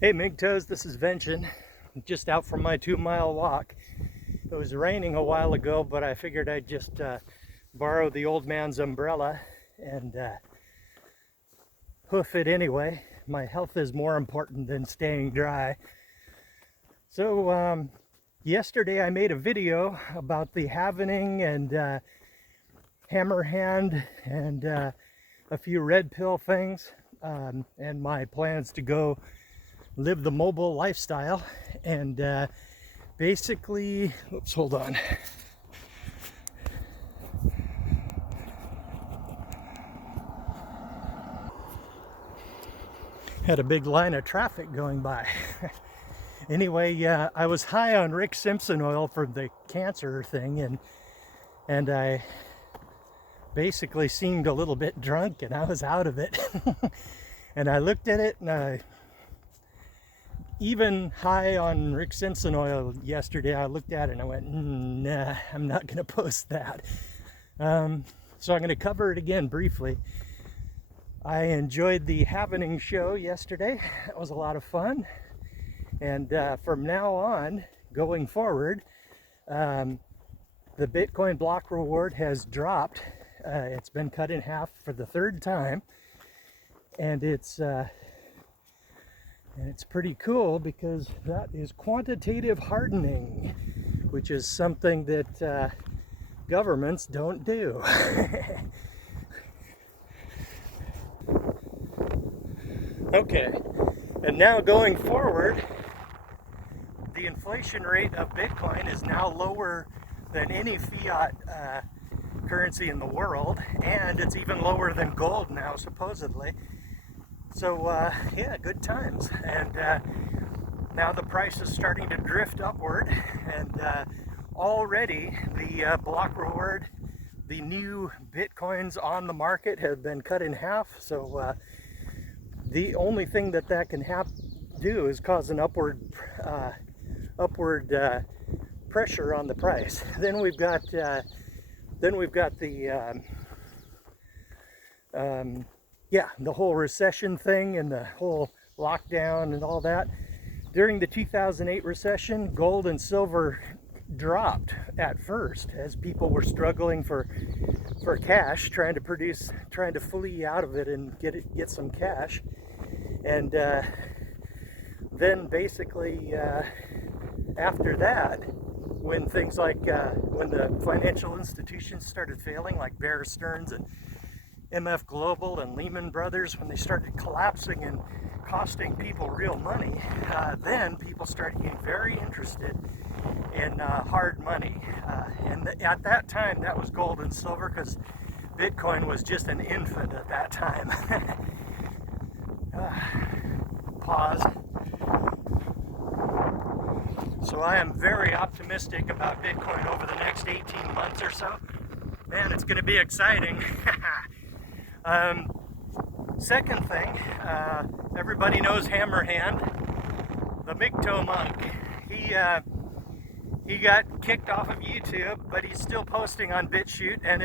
Hey MGTOWs, this is Vention. I'm just out from my 2-mile walk. It was raining a while ago, but I figured I'd just borrow the old man's umbrella and hoof it anyway. My health is more important than staying dry. So yesterday I made a video about the halvening and hammerhand and a few red pill things and my plans to go live the mobile lifestyle. And basically, oops, hold on. Had a big line of traffic going by. Anyway, I was high on Rick Simpson oil for the cancer thing, and I basically seemed a little bit drunk, and I was out of it. And I looked at it, and even high on Rick Simpson oil yesterday, I looked at it and I went, nah, I'm not going to post that. So I'm going to cover it again briefly. I enjoyed the halvening show yesterday. That was a lot of fun. And from now on, going forward, the Bitcoin block reward has dropped. It's been cut in half for the third time. And it's pretty cool because that is quantitative hardening, which is something that governments don't do. Okay, and now going forward, the inflation rate of Bitcoin is now lower than any fiat currency in the world, and it's even lower than gold now, supposedly. So yeah, good times. And now the price is starting to drift upward, and already the block reward, the new Bitcoins on the market have been cut in half. So the only thing that can do is cause an upward pressure on the price. Then we've got the the whole recession thing and the whole lockdown and all that. During the 2008 recession, gold and silver dropped at first as people were struggling for cash, trying to flee out of it and get some cash. And then basically after that, when things like when the financial institutions started failing, like Bear Stearns and MF Global and Lehman Brothers, when they started collapsing and costing people real money, then people started getting very interested in hard money. And at that time, that was gold and silver, because Bitcoin was just an infant at that time. Pause. So I am very optimistic about Bitcoin over the next 18 months or so. Man, it's going to be exciting. Second thing, everybody knows Hammerhand, the MGTOW monk. He got kicked off of YouTube, but he's still posting on BitChute, and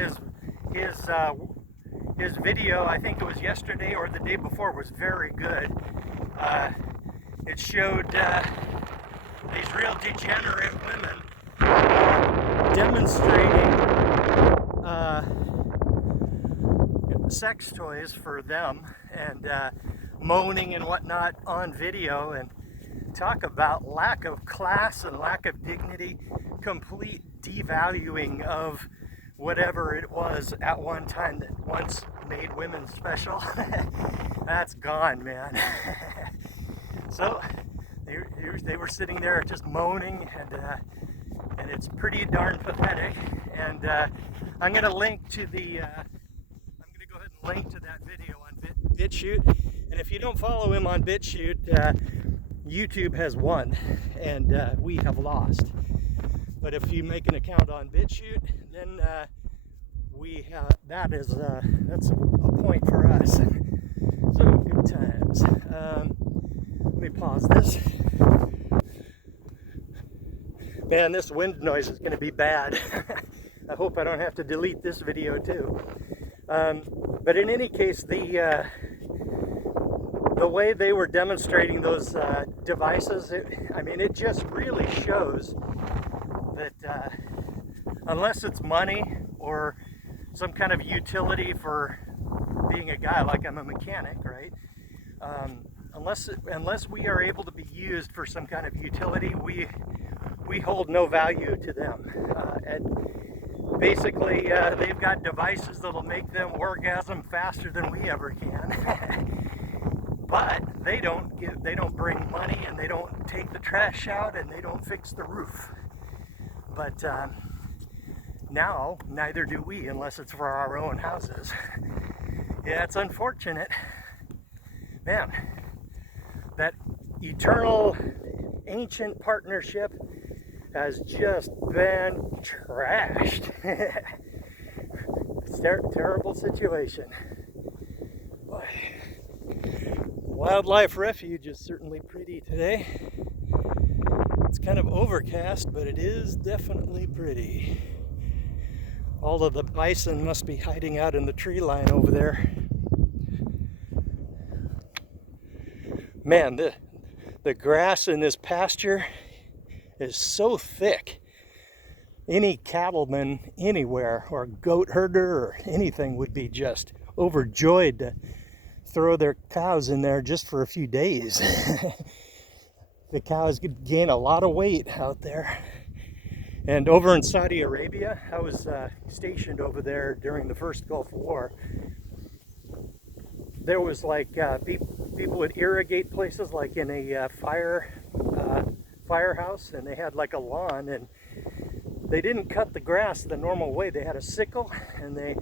his video, I think it was yesterday or the day before, was very good. It showed these real degenerate women demonstrating sex toys for them, and moaning and whatnot on video. And talk about lack of class and lack of dignity, complete devaluing of whatever it was at one time that once made women special. That's gone, man. So they were sitting there just moaning, and it's pretty darn pathetic. And I'm going to link to link to that video on BitChute. And if you don't follow him on BitChute, YouTube has won and we have lost. But if you make an account on BitChute, then that's a point for us. So good times. Let me pause this. Man, this wind noise is going to be bad. I hope I don't have to delete this video too. But in any case, the way they were demonstrating those devices, it just really shows that unless it's money or some kind of utility for being a guy, like I'm a mechanic, right? Unless we are able to be used for some kind of utility, we hold no value to them. And basically, they've got devices that'll make them orgasm faster than we ever can. But they don't bring money, and they don't take the trash out, and they don't fix the roof. But now, neither do we, unless it's for our own houses. Yeah, it's unfortunate. Man, that eternal, ancient partnership has just been trashed. It's a terrible situation. Boy. Wildlife Refuge is certainly pretty today. It's kind of overcast, but it is definitely pretty. All of the bison must be hiding out in the tree line over there. Man, the grass in this pasture is so thick. Any cattleman anywhere, or goat herder or anything, would be just overjoyed to throw their cows in there just for a few days. The cows could gain a lot of weight out there. And over in Saudi Arabia, I was stationed over there during the first Gulf War. There was like people would irrigate places like in a firehouse, and they had like a lawn, and they didn't cut the grass the normal way. They had a sickle, and they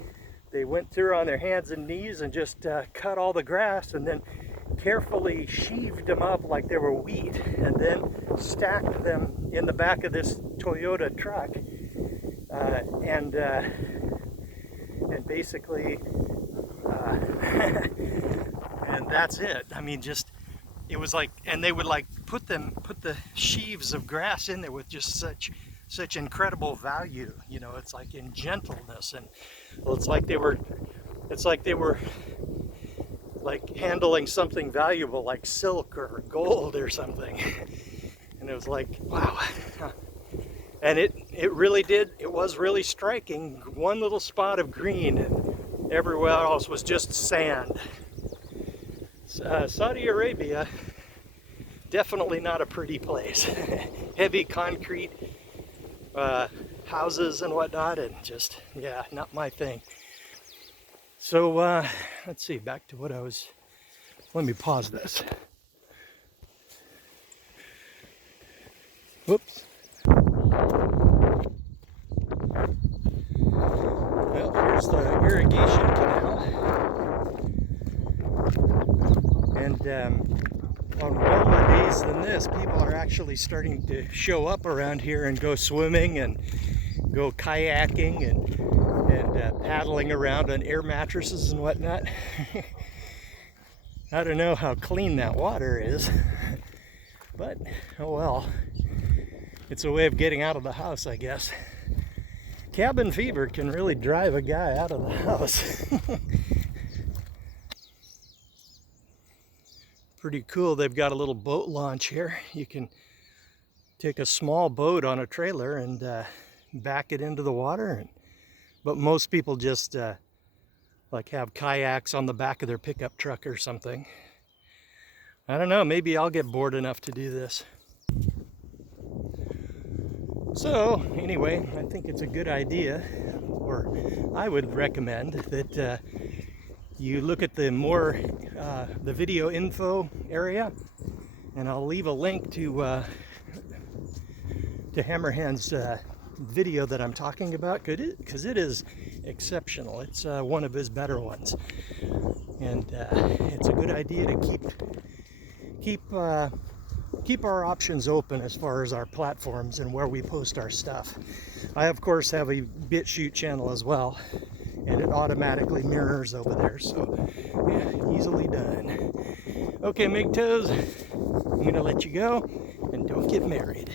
went through on their hands and knees and just cut all the grass, and then carefully sheaved them up like they were wheat, and then stacked them in the back of this Toyota truck, and basically and that's it. It was like, and they would like put the sheaves of grass in there with just such incredible value. It's like in gentleness, and it's like they were like handling something valuable like silk or gold or something. And it was like, wow. And it really did, it was really striking. One little spot of green, and everywhere else was just sand. Saudi Arabia, definitely not a pretty place. Heavy concrete houses and whatnot, and just, yeah, not my thing. So let's see, back to what let me pause this. Whoops. Well, here's the irrigation canal. And on warmer days than this, people are actually starting to show up around here and go swimming and go kayaking and paddling around on air mattresses and whatnot. I don't know how clean that water is, but oh well. It's a way of getting out of the house, I guess. Cabin fever can really drive a guy out of the house. Pretty cool. They've got a little boat launch here. You can take a small boat on a trailer and back it into the water. But most people just like have kayaks on the back of their pickup truck or something. I don't know, maybe I'll get bored enough to do this. So anyway, I think it's a good idea, or I would recommend that you look at the video info area, and I'll leave a link to Hammerhand's video that I'm talking about, because it is exceptional. It's one of his better ones, and it's a good idea to keep our options open as far as our platforms and where we post our stuff. I of course have a BitChute channel as well, and it automatically mirrors over there, so yeah, easily done. Okay, MGTOWs, I'm gonna let you go, and don't get married.